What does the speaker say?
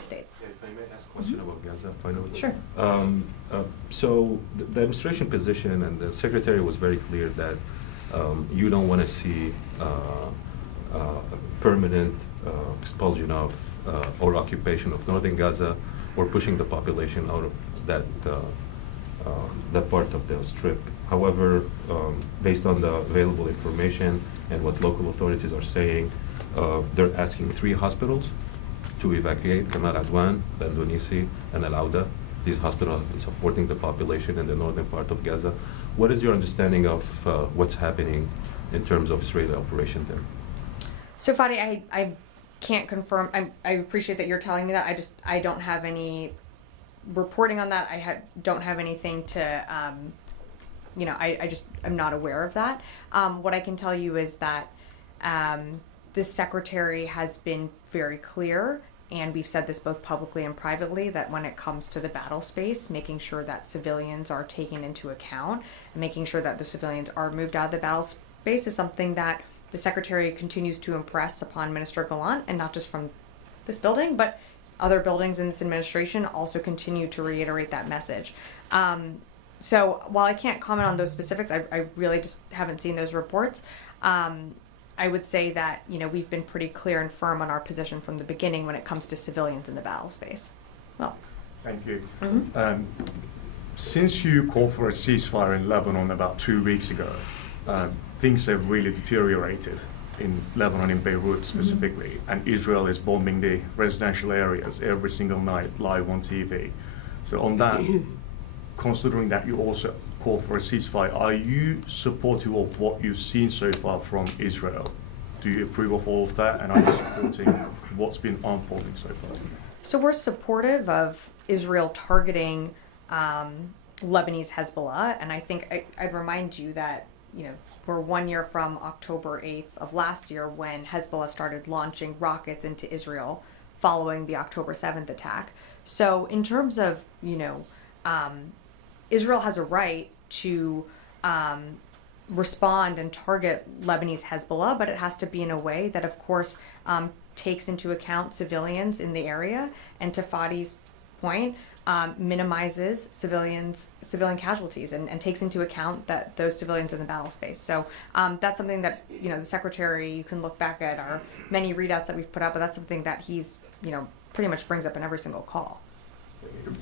United States. Yeah, if I may ask a question about Gaza, finally. Sure. So the administration position and the secretary was very clear that you don't want to see a permanent expulsion of or occupation of northern Gaza or pushing the population out of that part of the strip. However, based on the available information and what local authorities are saying, they're asking 3 hospitals to evacuate: Kamal Adwan, Bandonisi, and Al Auda. These hospitals have been supporting the population in the northern part of Gaza. What is your understanding of what's happening in terms of Israeli operation there? So Fadi, I can't confirm. I appreciate that you're telling me that. I don't have any reporting on that. Don't have anything to, I'm not aware of that. What I can tell you is that the secretary has been very clear, and we've said this both publicly and privately, that when it comes to the battle space, making sure that civilians are taken into account and making sure that the civilians are moved out of the battle space is something that the secretary continues to impress upon Minister Gallant, and not just from this building, but other buildings in this administration also continue to reiterate that message. So while I can't comment on those specifics, I really just haven't seen those reports. I would say that, we've been pretty clear and firm on our position from the beginning when it comes to civilians in the battle space. Well, thank you. Mm-hmm. Since you called for a ceasefire in Lebanon about 2 weeks ago, things have really deteriorated in Lebanon, in Beirut specifically, mm-hmm. and Israel is bombing the residential areas every single night live on TV. So on that, considering that you also called for a ceasefire, are you supportive of what you've seen so far from Israel? Do you approve of all of that, and are you supporting what's been unfolding so far? So we're supportive of Israel targeting Lebanese Hezbollah, and I think I'd remind you that, we're 1 year from October 8th of last year when Hezbollah started launching rockets into Israel following the October 7th attack. So in terms of, Israel has a right to respond and target Lebanese Hezbollah, but it has to be in a way that, of course, takes into account civilians in the area, and to Fadi's point, minimizes civilian casualties and takes into account that those civilians in the battle space. So that's something that, the secretary, you can look back at our many readouts that we've put out, but that's something that he's, pretty much brings up in every single call.